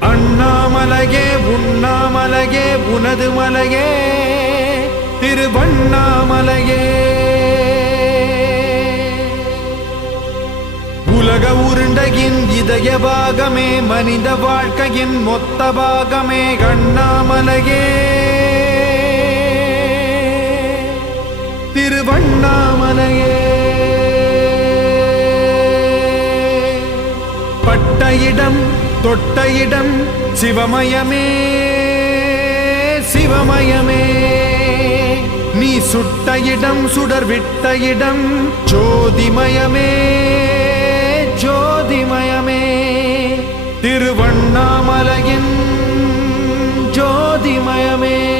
அண்ணாமலையே உண்ணாமலையே உனது மலையே திருவண்ணாமலையே. உலக உருண்டையின் இதய பாகமே மனித வாழ்க்கையின் மொத்த பாகமே அண்ணாமலையே திருவண்ணாமலையே. பட்ட இடம் தொட்ட இடம் சிவமயமே சிவமயமே. நீ சுட்ட இடம் சுடர் விட்ட இடம் ஜோதிமயமே ஜோதிமயமே. திருவண்ணாமலையின் ஜோதிமயமே.